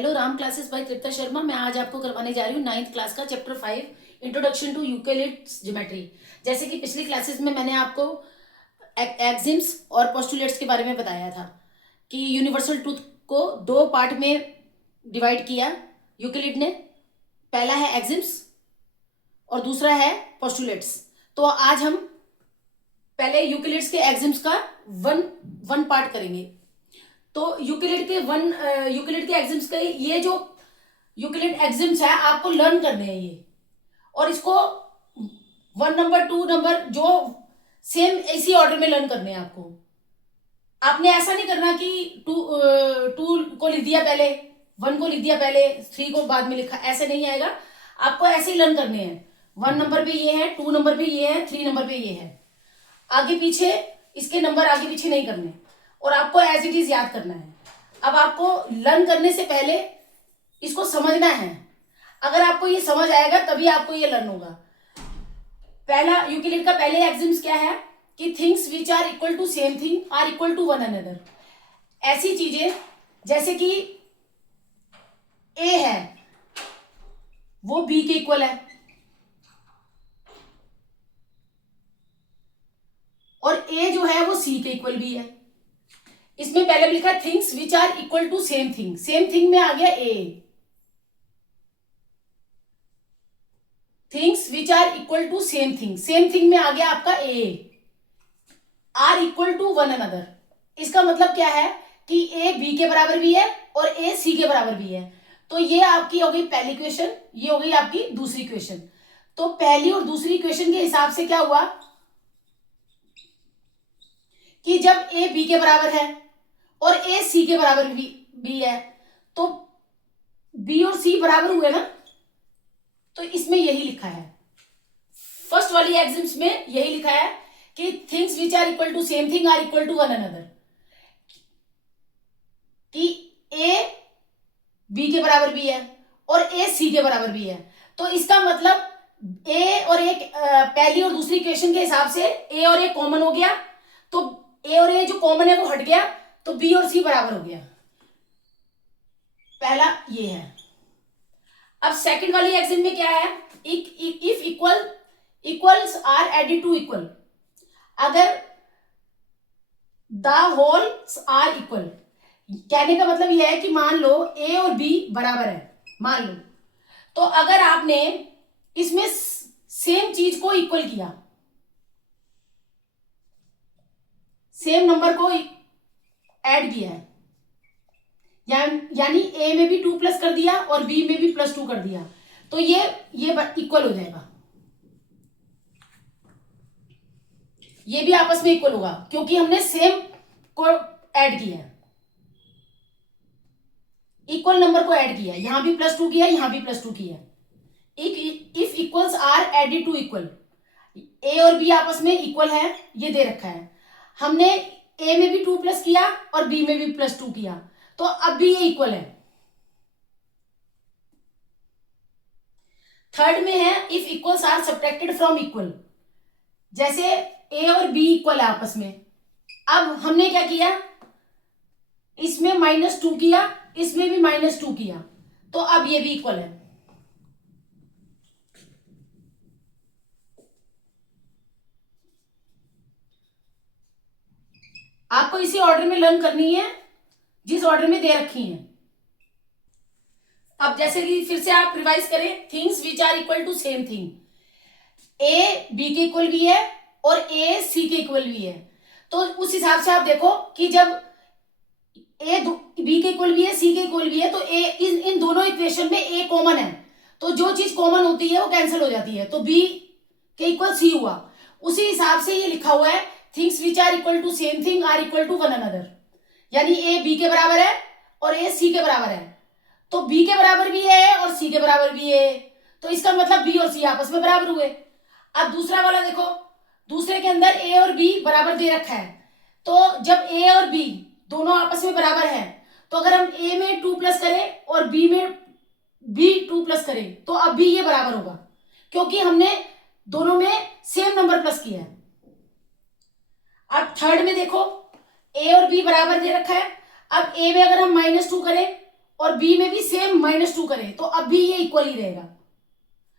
Hello Ram classes by Kripta Sharma. मैं आज आपको करवाने जा रही हूँ 9th क्लास का chapter 5 introduction to Euclid's geometry. जैसे कि पिछली क्लासेस में मैंने आपको एक्सिम्स और पोस्टुलेट्स के बारे में बताया था कि यूनिवर्सल ट्रूथ को दो पार्ट में डिवाइड किया यूक्लिड ने। पहला है एक्सिम्स और दूसरा है पोस्टुलेट्स। तो आज हम पहले यूक्लिड्स के एक्सिम्स का वन पार्ट करेंगे। तो यूक्लिड के एक्सिम्स के ये जो यूक्लिड एक्सिम्स है आपको लर्न करने हैं ये, और इसको 1 नंबर 2 नंबर जो सेम इसी ऑर्डर में लर्न करने हैं आपको। आपने ऐसा नहीं करना कि टू को लिख दिया पहले, 1 को लिख दिया पहले, 3 को बाद में लिखा, ऐसे नहीं आएगा। आपको ऐसे ही लर्न करने हैं। 1 नंबर पे ये है, 2 नंबर पे ये है, 3 नंबर पे ये है। आगे पीछे इसके नंबर आगे पीछे नहीं करने और आपको एज इट इज याद करना है। अब आपको लर्न करने से पहले इसको समझना है। अगर आपको ये समझ आएगा तभी आपको ये लर्न होगा। पहला यूक्लिड का पहले एक्सिम्स क्या है कि things which are equal to same thing are equal to one another. ऐसी चीजें जैसे कि ए है वो बी के इक्वल है और ए जो है वो सी के इक्वल भी है। इसमें पहले लिखा things which are equal to same thing, same thing में आ गया A. Things which are equal to same thing, same thing में आ गया आपका A. Are equal to one another, इसका मतलब क्या है कि ए बी के बराबर भी है और ए सी के बराबर भी है। तो ये आपकी हो गई पहली क्वेश्चन, ये हो गई आपकी दूसरी क्वेश्चन। तो पहली और दूसरी क्वेश्चन के हिसाब से क्या हुआ कि जब ए बी के बराबर है और ए सी के बराबर भी है तो बी और सी बराबर हुए ना। तो इसमें यही लिखा है, फर्स्ट वाली एग्जाम्स में यही लिखा है कि things which are equal to same thing are equal to one another, कि ए बी के बराबर भी है और ए सी के बराबर भी है। तो इसका मतलब ए और ए पहली और दूसरी क्वेश्चन के हिसाब से ए और ए कॉमन हो गया, तो ए और ए जो कॉमन है वो हट गया, तो बी और सी बराबर हो गया। पहला ये है। अब सेकंड वाली एक्सिम में क्या है, if equals are added to equal, अगर द होल्स आर इक्वल, कहने का मतलब यह है कि मान लो ए और बी बराबर है, मान लो। तो अगर आपने इसमें सेम चीज को इक्वल किया, सेम नंबर को ऐड किया है, यानी ए में भी 2 प्लस कर दिया और बी में भी +2 कर दिया, तो ये इक्वल हो जाएगा। ये भी आपस में इक्वल होगा क्योंकि हमने सेम को ऐड किया है, इक्वल नंबर को ऐड किया है। यहां भी +2 किया, यहां भी +2 किया। If equals are added to equal, A और बी आपस में इक्वल है, ये दे रखा है। हमने ए में भी 2 प्लस किया और बी में भी +2 किया, तो अब भी ये इक्वल है। थर्ड में है if equals are subtracted from equal, जैसे ए और बी इक्वल है आपस में। अब हमने क्या किया, इसमें -2 किया, इसमें भी -2 किया, तो अब ये भी इक्वल है। आपको इसी ऑर्डर में लर्न करनी है जिस ऑर्डर में दे रखी है। अब जैसे कि फिर से आप रिवाइज करें, things which are equal to same thing, A B के इक्वल भी है और ए सी के इक्वल भी है। तो उस हिसाब से आप देखो कि जब ए बी के इक्वल भी है, सी के इक्वल भी है, तो ए इन दोनों इक्वेशन में ए कॉमन है, तो जो चीज कॉमन होती है वो कैंसिल हो जाती है, तो बी के इक्वल सी हुआ। उसी हिसाब से ये लिखा हुआ है things which are equal to same thing are equal to one another, यानी ए बी के बराबर है और ए सी के बराबर है, तो बी के बराबर भी है और सी के बराबर भी है, तो इसका मतलब बी और सी आपस में बराबर हुए। अब दूसरा वाला देखो, दूसरे के अंदर ए और बी बराबर दे रखा है, तो जब ए और बी दोनों आपस में बराबर है, तो अगर हम ए में 2 प्लस करें और बी में भी 2 प्लस करें तो अब भी ये बराबर होगा क्योंकि हमने दोनों में सेम नंबर प्लस किया है। अब थर्ड में देखो ए और बी बराबर दे रखा है, अब ए में अगर हम -2 करें और बी में भी सेम -2 करें तो अब भी ये इक्वल ही रहेगा।